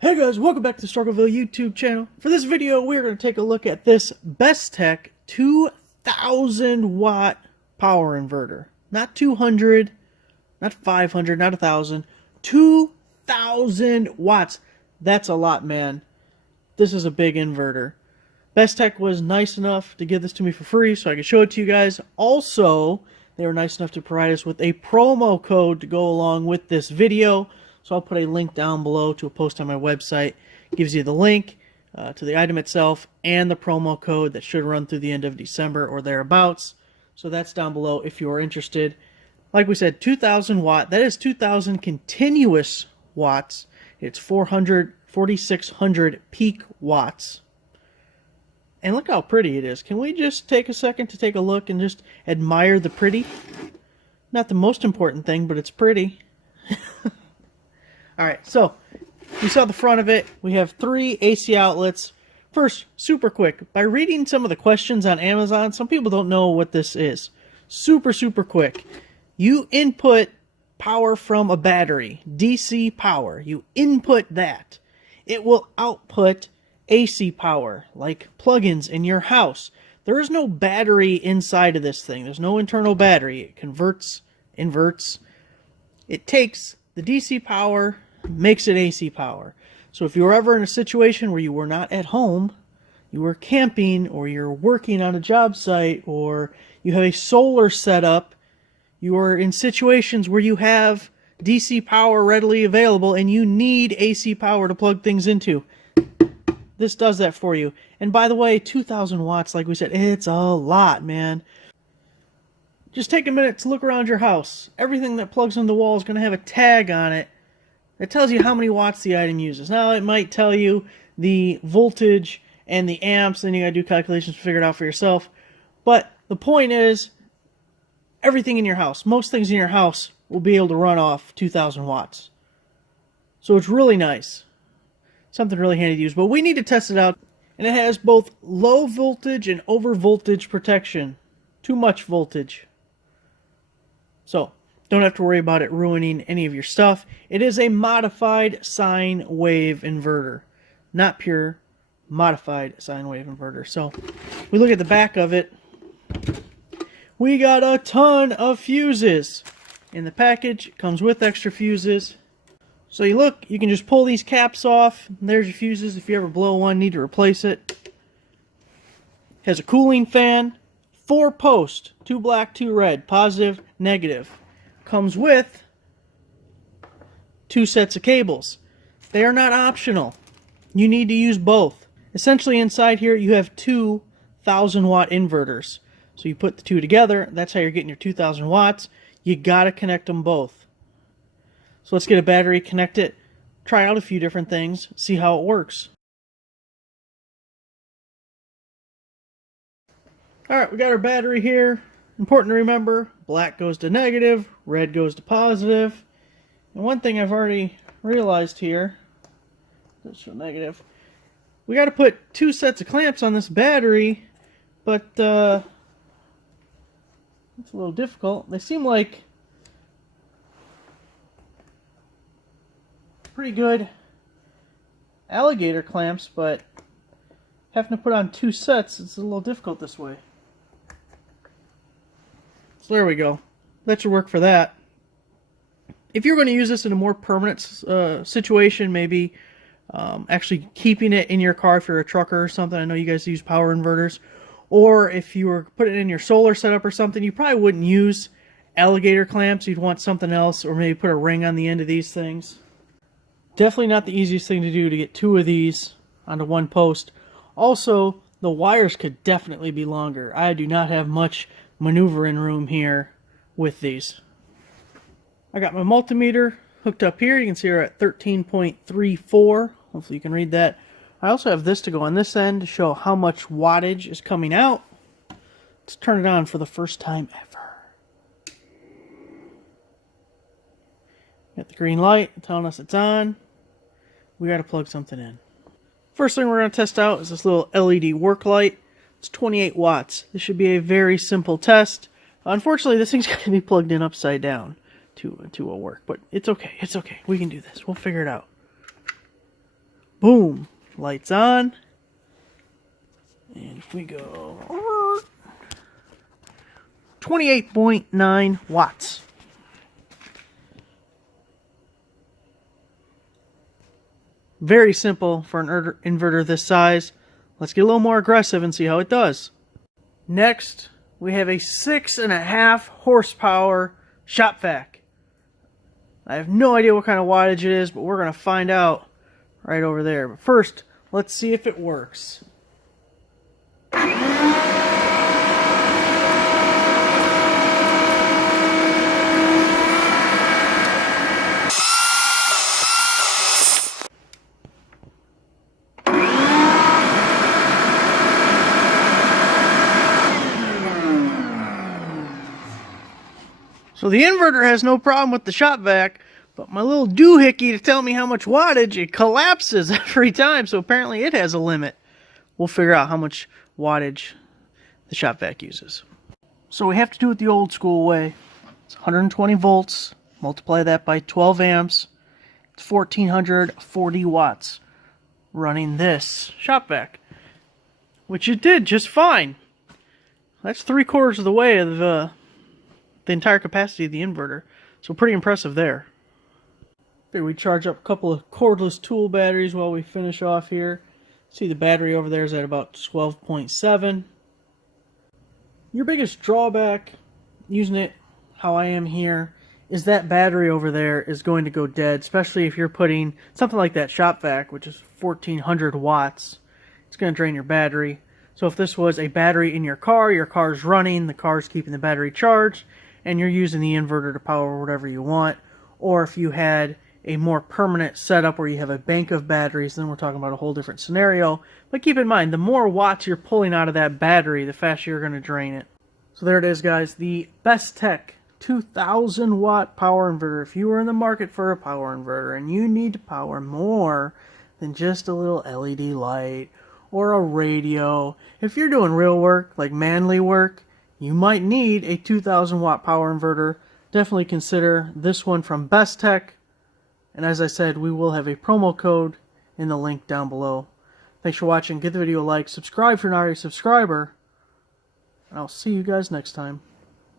Hey guys, welcome back to the Struggleville YouTube channel. For this video, we're going to take a look at this BESTEK 2000 watt power inverter. Not 200, not 500, not 1,000, 2,000 watts. That's a lot, man. This is a big inverter. BESTEK was nice enough to give this to me for free so I could show it to you guys. Also, they were nice enough to provide us with a promo code to go along with this video. So I'll put a link down below to a post on my website. It gives you the link to the item itself and the promo code that should run through the end of December or thereabouts. So that's down below if you are interested. Like we said, 2,000 watt. That is 2,000 continuous watts. It's 4,600 peak watts. And look how pretty it is. Can we just take a second to take a look and just admire the pretty? Not the most important thing, but it's pretty. Alright, so you saw the front of it. We have 3 AC outlets. First, super quick. By reading some of the questions on Amazon, some people don't know what this is. Super quick. You input power from a battery, DC power. You input that. It will output AC power, like plugins in your house. There is no battery inside of this thing. There's no internal battery. It converts, inverts. It takes the DC power, makes it AC power. So if you were ever in a situation where you were not at home, you were camping, or you're working on a job site, or you have a solar setup, you are in situations where you have DC power readily available and you need AC power to plug things into, this does that for you. And by the way, 2,000 watts, like we said, it's a lot, man. Just take a minute to look around your house. Everything that plugs into the wall is going to have a tag on it that tells you how many watts the item uses. Now, it might tell you the voltage and the amps, then you got to do calculations to figure it out for yourself. But the point is, everything in your house, most things in your house, will be able to run off 2,000 watts. So it's really nice. Something really handy to use. But we need to test it out. And it has both low voltage and over voltage protection. Too much voltage. So, don't have to worry about it ruining any of your stuff. It is a modified sine wave inverter. Not pure, modified sine wave inverter. So, we look at the back of it. We got a ton of fuses. In the package, it comes with extra fuses. So you look, you can just pull these caps off. There's your fuses. If you ever blow one, need to replace it. Has a cooling fan. 4 posts, 2 black, 2 red, positive, negative. Comes with 2 sets of cables. They are not optional. You need to use both. Essentially inside here you have 2,000 watt inverters. So you put the 2 together, that's how you're getting your 2,000 watts. You gotta connect them both. So let's get a battery, connect it, try out a few different things, see how it works. Alright, we got our battery here. Important to remember, black goes to negative, red goes to positive. And one thing I've already realized here, let's show negative, we got to put 2 sets of clamps on this battery, but it's a little difficult. They seem like pretty good alligator clamps, but having to put on 2 sets, it's a little difficult this way. So there we go. That should work for that. If you're going to use this in a more permanent situation, maybe actually keeping it in your car if you're a trucker or something. I know you guys use power inverters. Or if you were putting it in your solar setup or something, you probably wouldn't use alligator clamps. You'd want something else, or maybe put a ring on the end of these things. Definitely not the easiest thing to do to get 2 of these onto one post. Also, the wires could definitely be longer. I do not have much maneuvering room here with these. I got my multimeter hooked up here. You can see we're at 13.34. Hopefully you can read that. I also have this to go on this end to show how much wattage is coming out. Let's turn it on for the first time ever. Got the green light telling us it's on. We got to plug something in. First thing we're going to test out is this little LED work light. It's 28 watts. This should be a very simple test. Unfortunately, this thing's got to be plugged in upside down to work, but it's okay. It's okay. We can do this. We'll figure it out. Boom. Lights on. And if we go 28.9 watts. Very simple for an inverter this size. Let's get a little more aggressive and see how it does. Next, we have a 6.5 horsepower shop vac. I have no idea what kind of wattage it is, but we're going to find out right over there. But first, let's see if it works. So the inverter has no problem with the shop vac, but my little doohickey to tell me how much wattage, it collapses every time, so apparently it has a limit. We'll figure out how much wattage the shop vac uses. So we have to do it the old school way. It's 120 volts, multiply that by 12 amps, it's 1440 watts running this shop vac, which it did just fine. That's 3/4 of the way of the entire capacity of the inverter. So pretty impressive there. Here we charge up a couple of cordless tool batteries while we finish off here. See the battery over there is at about 12.7. Your biggest drawback using it how I am here is that battery over there is going to go dead, especially if you're putting something like that shop vac, which is 1400 watts. It's going to drain your battery. So if this was a battery in your car's running, the car's keeping the battery charged, and you're using the inverter to power whatever you want, or if you had a more permanent setup where you have a bank of batteries, then we're talking about a whole different scenario. But keep in mind, the more watts you're pulling out of that battery, the faster you're going to drain it. So there it is, guys, the BESTEK 2000 watt power inverter. If you are in the market for a power inverter and you need to power more than just a little LED light or a radio, if you're doing real work, like manly work, you might need a 2000 watt power inverter. Definitely consider this one from BESTEK. And as I said, we will have a promo code in the link down below. Thanks for watching. Give the video a like. Subscribe if you're not already a subscriber. And I'll see you guys next time.